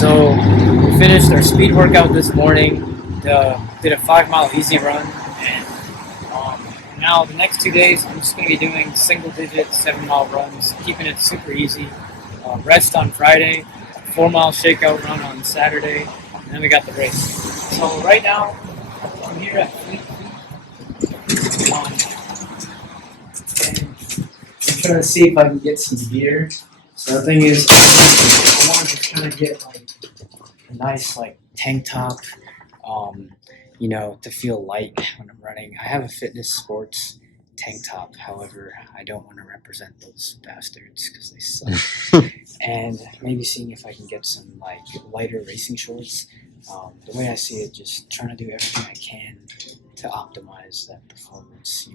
So we finished our speed workout this morning. Did a 5 mile easy run, and now the next 2 days I'm just going to be doing single-digit 7 mile runs, keeping it super easy. Rest on Friday, 4 mile shakeout run on Saturday, and then we got the race. So right now I'm here at Fleet Feet, and I'm trying to see if I can get some gear. So the thing is, I want to just kind of get like a nice like tank top, to feel light when I'm running. I have a fitness sports tank top, however, I don't want to represent those bastards because they suck. And maybe seeing if I can get some like lighter racing shorts. The way I see it, just trying to do everything I can to optimize that performance.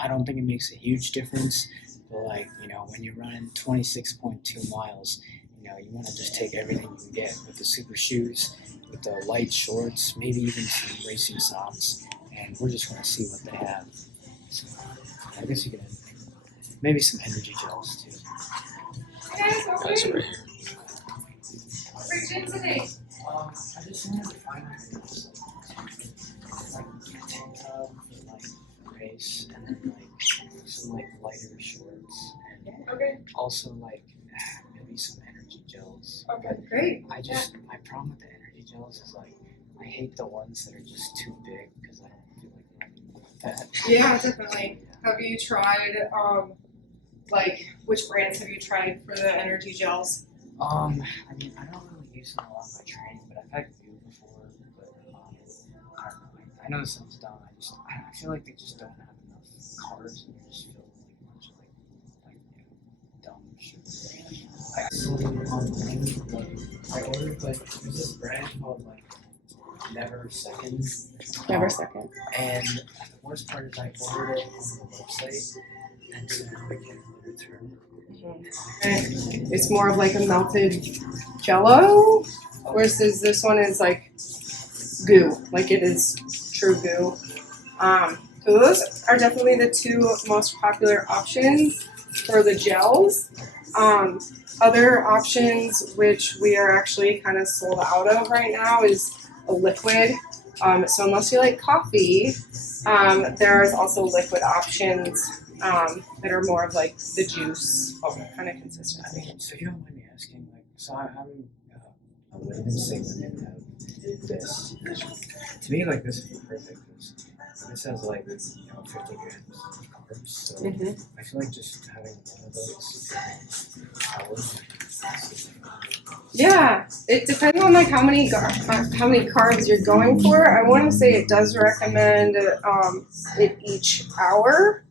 I don't think it makes a huge difference, but when you're running 26.2 miles, you want to just take everything you can get with the super shoes, with the light shorts, maybe even some racing socks, and we're just going to see what they have. So I guess you can maybe some energy gels too. Guys are right here. I just wanted to find like a tank top for like race, and then like some like lighter shorts, and also like maybe some energy gels. Okay, great. My problem with the energy gels is like I hate the ones that are just too big because I don't feel like running with that. Yeah, definitely. Have you tried, which brands have you tried for the energy gels? I don't really use them a lot in my training, but I've had few before. But I don't know. I know this sounds dumb. I feel like they just don't have enough carbs, and you just feel like a bunch of dumb shit. I ordered there's this brand called Never Second. Never Second. And the worst part is I ordered it on the website, and so now I can't really return it. And it's more of like a melted jello, versus this one is like goo, like it is true goo. So those are definitely the two most popular options for the gels. Other options, which we are actually kind of sold out of right now, is a liquid. So unless you like coffee, there's also liquid options that are more of like the juice kind of consistency. So you don't mind me asking, I'm living segment of this. To me, this is perfect. This has 50 grams of carbs, so I feel like just having one of those hours. Yeah, it depends on how many carbs you're going for. I want to say it does recommend it each hour.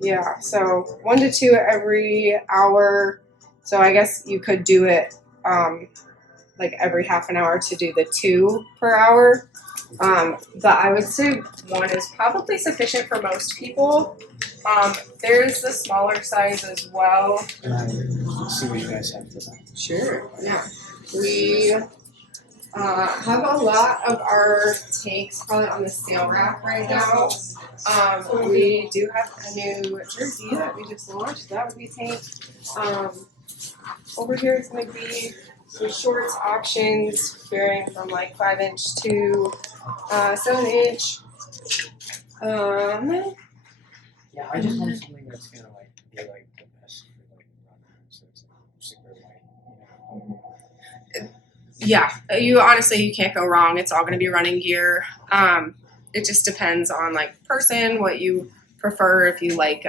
Yeah, so 1 to 2 every hour. So I guess you could do it every half an hour to do the 2 per hour. But I would say 1 is probably sufficient for most people. There's the smaller size as well. Let's see what you guys have for that. Sure, yeah. We have a lot of our tanks probably on the sale rack right now. We do have a new jersey that we just launched. That would be tank. Over here is going to be some shorts options varying from 5-inch to 7-inch. Yeah, I just want something that's gonna be the best for running, so it's super light. Yeah, you can't go wrong. It's all going to be running gear. It just depends on person, what you prefer. If you like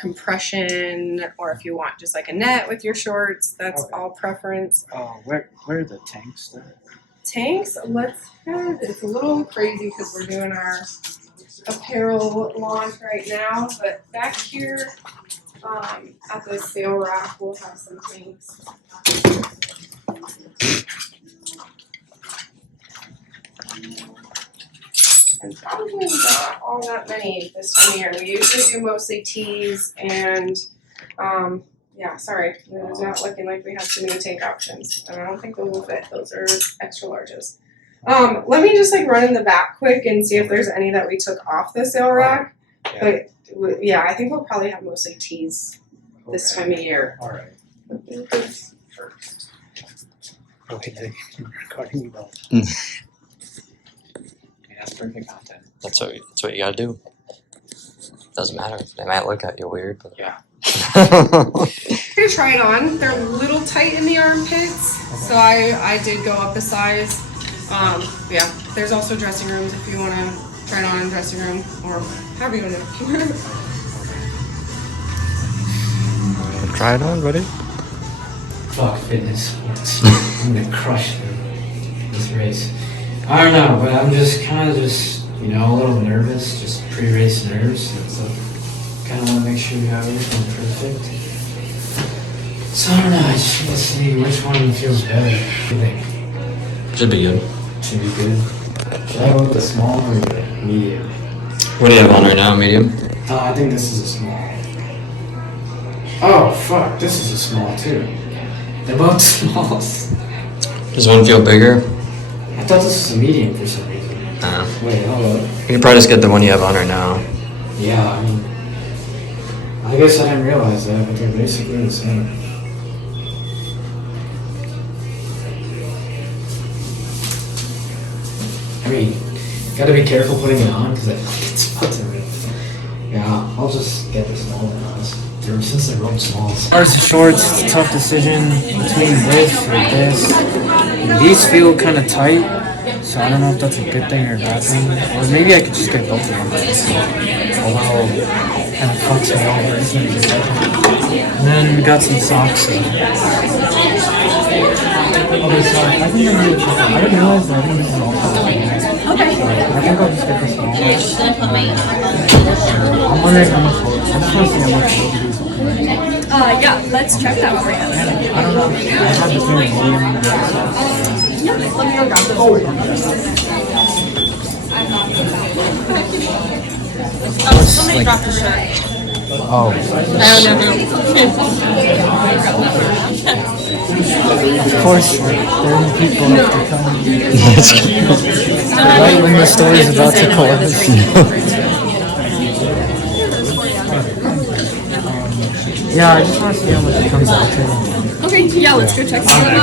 compression, or if you want just a net with your shorts. That's all preference. Where are the tanks then? Tanks, it's a little crazy because we're doing our apparel launch right now, but back here at the sale rack we'll have some things. And probably not all that many this time of year. We usually do mostly tees and sorry, it's not looking like we have too many tank options. And I don't think those will fit. Those are extra larges. Let me just run in the back quick and see if there's any that we took off the sale rack. But yeah, I think we'll probably have mostly tees this time of year. All right. Oh, wait, they're recording you though. Mm. Okay, that's perfect content. That's what you gotta do. Doesn't matter. They might look at you weird, but Yeah. I'm gonna try it on. They're a little tight in the armpits, so I did go up a size. Yeah, there's also dressing rooms if you want to try it on in dressing room or however you want to. try it on, buddy. Fuck fitness sports. I'm gonna crush this race. I don't know, but I'm just kind of a little nervous, just pre-race nerves. And so kind of want to make sure we have everything perfect. So I don't know, I just want to see which one feels better. What do you think? Should be good. Should be good. Should I go with the small or the medium? What do you have on right now? Medium? I think this is a small. Oh, fuck, this is a small too. They're both smalls. Does one feel bigger? I thought this was a medium for some reason. Wait, hold up. You can probably just get the one you have on right now. Yeah, I mean, I guess I didn't realize that, but they're basically the same. I mean, gotta be careful putting it on because I feel like it's about to rip. Yeah, I'll just get the small one, honestly. Since they're both smalls. Ours is shorts, it's a tough decision between this or this. These feel kind of tight, so I don't know if that's a good thing or a bad thing. Or maybe I could just get both of them. Although it kind of fucks me over, isn't it? And then we got some socks. So. Okay, so I think I didn't realize that I think this is all okay. So I think I'll just get the small one. I'm wondering how much, I just want to see how much these Yeah, let's check that for you. I don't know. I have the feeling medium. Yeah, let me go grab those. Oh, somebody dropped the shirt. Oh. I don't know who. Of course, there are people that come. Right when the story is about to close. Yeah, I just want to see how much it comes out to. Okay, yeah, let's go check some of them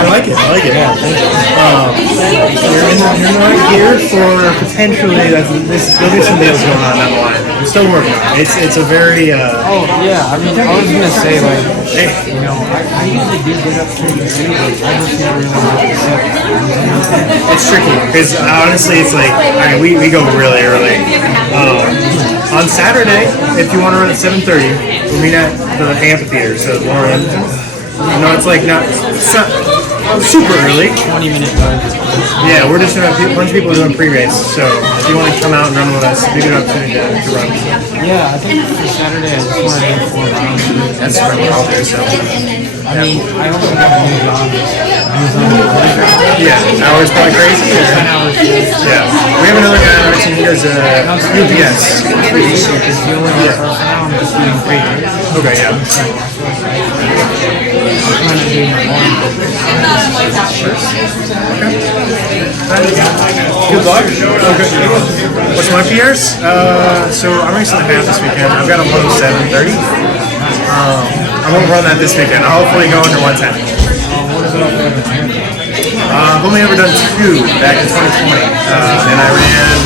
I like it. Yeah, you're in the right gear for potentially there'll be some deals going on down the line. I'm still working on it. It's a very Oh, yeah, I mean, I was going to say, like, you know, I usually do get up pretty early, but I just don't really want to set. it's tricky because honestly, it's like we go really early. On Saturday, if you want to run at 7:30, we'll meet at the amphitheater. So Lauren, it's like not super early. 20-minute run. Yeah, we're just gonna have a bunch of people doing pre-race. So if you want to come out and run with us, it'd be a good opportunity to run. Yeah, I think for Saturday I just want to do 4 rounds. That's pretty out there. So I mean, I also have a new job. yeah, hours probably crazy. Yeah, we have another guy on our team. He does UPS. Because the only person now I'm just doing free. Okay, yeah. I'm trying to do my morning. Good luck. Okay. What's my PRs? So I'm racing the half this weekend. I've got a 1:07:30. I won't run that this weekend. I'll hopefully go under 1:10. I've only ever done 2 back in 2020, and I ran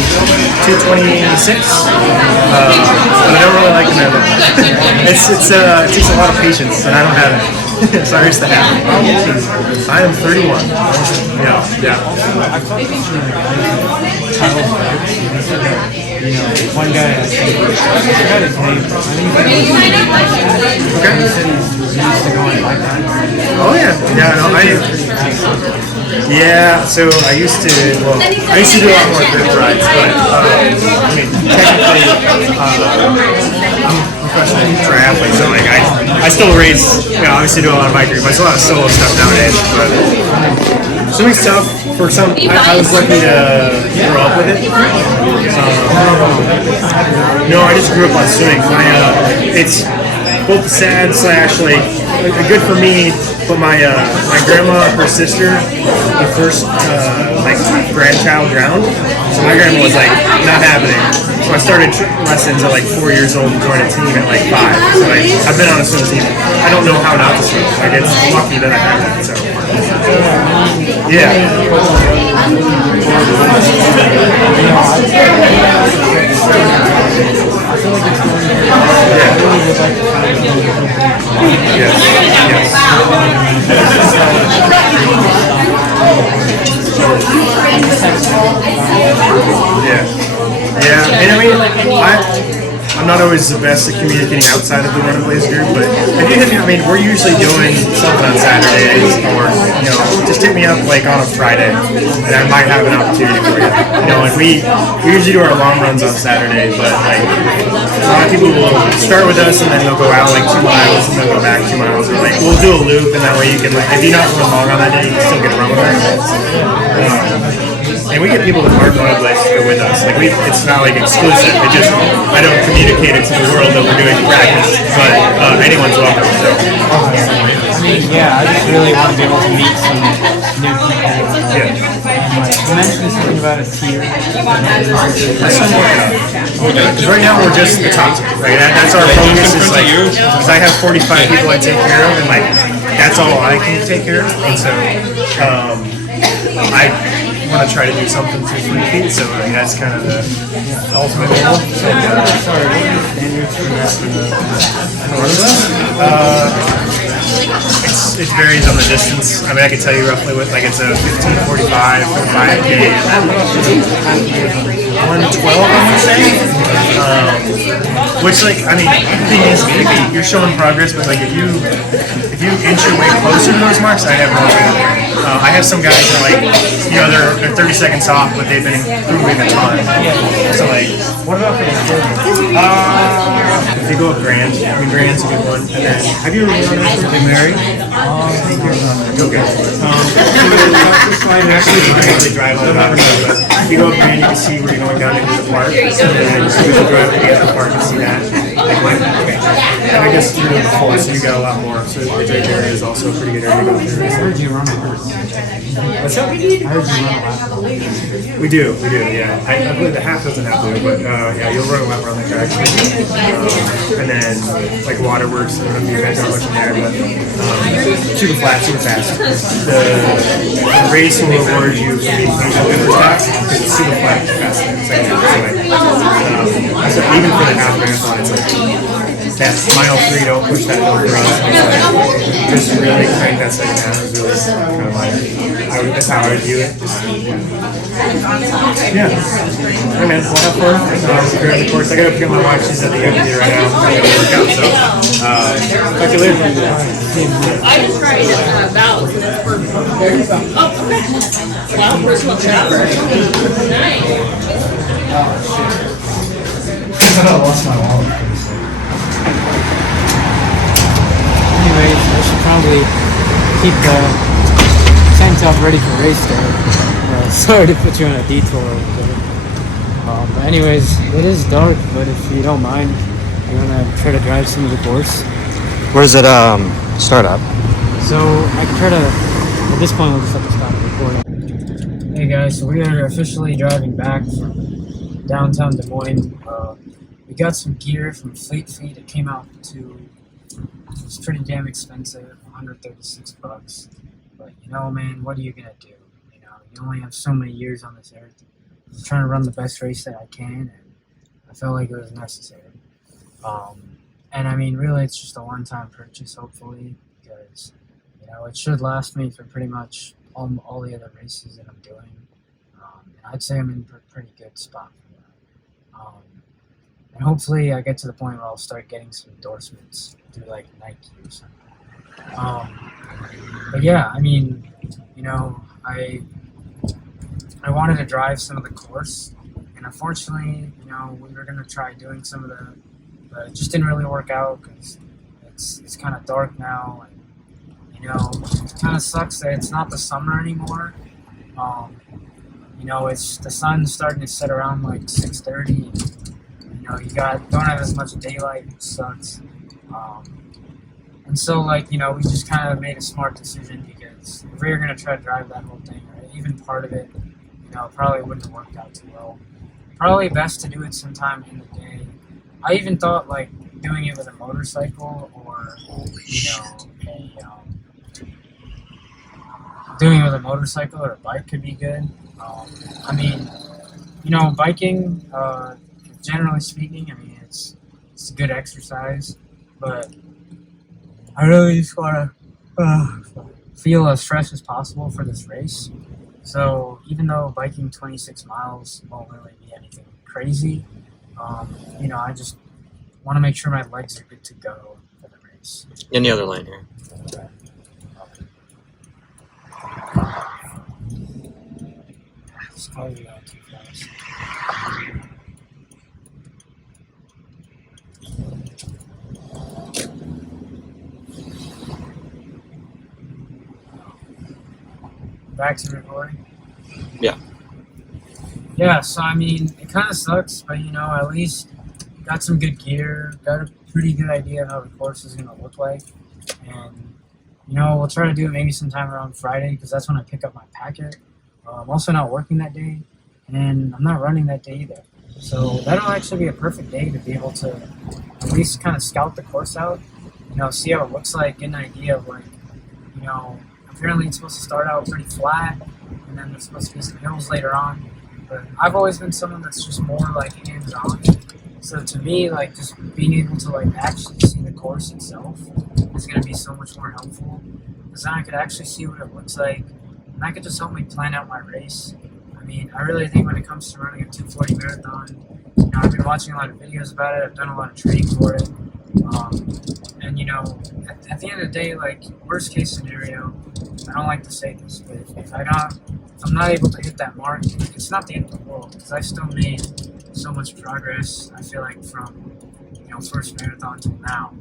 2:26. But I don't really like the marathon. It takes a lot of patience, and I don't have it. So I race the half. I am 31. Yeah. You know, one guy, I forgot his name, but I think he said he's used to going like that. Oh yeah. So I used to do a lot more group rides, but I mean, technically, I'm a professional triathlete, so like I still race, obviously do a lot of bike group. I still have solo stuff nowadays, but swimming stuff, for some, I was lucky to grow up with it. No, I just grew up on swimming. both sad slash like good for me, but my grandma, her sister, the first like grandchild drowned. So my grandma was like not happening. So I started lessons at like 4 years old and joined a team at like 5. So like I've been on a swim team. I don't know how not to swim. Like it's lucky that I have that. So yeah. Yeah, and I mean, I'm not always the best at communicating outside of the Run and Blaze group, but if you hit me, I mean, we're usually doing something on Saturdays, or just hit me up like on a Friday, and I might have an opportunity for you. Like we usually do our long runs on Saturdays, but like a lot of people will start with us and then they'll go out like 2 miles and then go back 2 miles, or like we'll do a loop, and that way you can like if you're not run long on that day, you can still get a run with us. And we get people that aren't Run and Blaze to go with us. Like it's not like exclusive. It just I don't communicate it to the world that we're doing practice, but anyone's welcome. So. I mean, yeah, I just really want to be able to meet some new people. Yeah. You mentioned something about a tier. That's something because right now we're just the top tier. Right? That's our focus. Is like because I have 45 people I take care of, and like that's all I can take care of. And so I want to try to do something for 3 feet, so I mean, that's kind of the ultimate goal. It varies on the distance. I mean, I can tell you roughly what, like it's a 15:45, 5K, 1:12, I would say. Which, like, I mean, the thing is, maybe you're showing progress, but like if you inch your way closer to those marks, I have no idea. I have some guys that like, they're 30 seconds off, but they've been improving a ton. So like, what about for the if you go up Grand, I mean Grand's a good one. And then, have you ever been married? Okay. Actually, you can really drive all about it, but if you go up Grand, you can see where you're going down into the park. And then you can drive to the park and see that. Okay. And I guess you're doing before, so you got a lot more. So the Drake area is also a pretty good area to go through. I heard you run a lot. What's up? I heard you run a lot. We do, yeah. I believe the half doesn't have to, but yeah, you'll run a lap around the track. And then, like waterworks, I don't know if you guys know much in there, but super flat, super fast. The race will reward you for being patient with the track because it's super flat and fast. So even for the half marathon, it's like that mile 3, don't push that hill for us. Just really crank that second half is really kind of that's how I view it. Yeah. Hey man, we'll have fun. We're at the course. I gotta pick up my wife. She's at the amphitheater right now. I gotta work out. So, talk to you later. I just tried valves and it's perfect. Oh, okay. Wow, personal shower. Nice. I lost my wallet. Anyways, I should probably keep the tank top ready for race day. Sorry to put you on a detour. But anyways, it is dark, but if you don't mind, you want to try to drive some of the course? Where does it start up? So I can try to, at this point we'll just have to stop recording. Hey guys, so we are officially driving back from downtown Des Moines. We got some gear from Fleet Feet. It came out to, it was pretty damn expensive, $136. But man, what are you gonna do? You only have so many years on this earth. I'm trying to run the best race that I can, and I felt like it was necessary. And I mean, really, it's just a one-time purchase, hopefully, because it should last me for pretty much all the other races that I'm doing. And I'd say I'm in a pretty good spot for that. And hopefully, I get to the point where I'll start getting some endorsements through like Nike or something. But yeah, I mean, I wanted to drive some of the course, and unfortunately, we were gonna try doing some of the, but it just didn't really work out because it's kind of dark now, and it kind of sucks that it's not the summer anymore. It's the sun's starting to set around like 6:30. You don't have as much daylight, which sucks. And so, like, you know, we just kind of made a smart decision because if we were going to try to drive that whole thing, or even part of it, you know, it probably wouldn't have worked out too well. Probably best to do it sometime in the day. I even thought, like, doing it with a motorcycle or, you know, doing it with a motorcycle or a bike could be good. I mean, you know, biking, generally speaking, I mean, it's a good exercise, but I really just want to feel as fresh as possible for this race. So even though biking 26 miles won't really be anything crazy, you know, I just want to make sure my legs are good to go for the race. In the other lane here. It's probably not too fast. Back to recording? Yeah. Yeah, so I mean, it kind of sucks, but you know, at least got some good gear, got a pretty good idea of how the course is going to look like. And, you know, we'll try to do it maybe sometime around Friday because that's when I pick up my packet. I'm also not working that day, and I'm not running that day either. So that'll actually be a perfect day to be able to at least kind of scout the course out, you know, see how it looks like, get an idea of, like, you know, apparently it's supposed to start out pretty flat, and then there's supposed to be some hills later on. But I've always been someone that's just more, like, hands-on. So to me, like, just being able to, like, actually see the course itself is going to be so much more helpful. Because then I could actually see what it looks like, and that could just help me plan out my race. I mean, I really think when it comes to running a 240 marathon, you know, I've been watching a lot of videos about it. I've done a lot of training for it. And, you know, at the end of the day, like, worst case scenario, I don't like to say this, but if I'm not able to hit that mark, it's not the end of the world, because I still made so much progress, I feel like, from, you know, first marathon till now.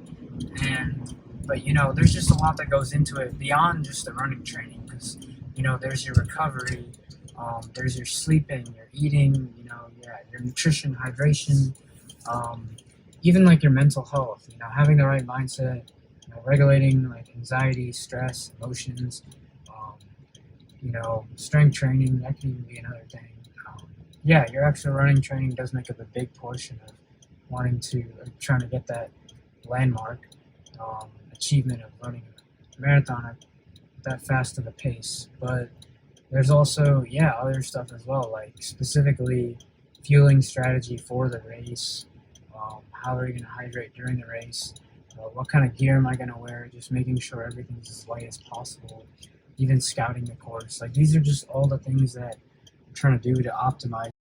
But, you know, there's just a lot that goes into it beyond just the running training, because, you know, there's your recovery, there's your sleeping, your eating, you know, your nutrition, hydration, even like your mental health, you know, having the right mindset, you know, regulating like anxiety, stress, emotions, you know, strength training, that can even be another thing. Yeah, your actual running training does make up a big portion of trying to get that landmark achievement of running a marathon at that fast of a pace. But there's also, other stuff as well, like specifically fueling strategy for the race. How are you going to hydrate during the race? What kind of gear am I going to wear? Just making sure everything's as light as possible. Even scouting the course. Like, these are just all the things that I'm trying to do to optimize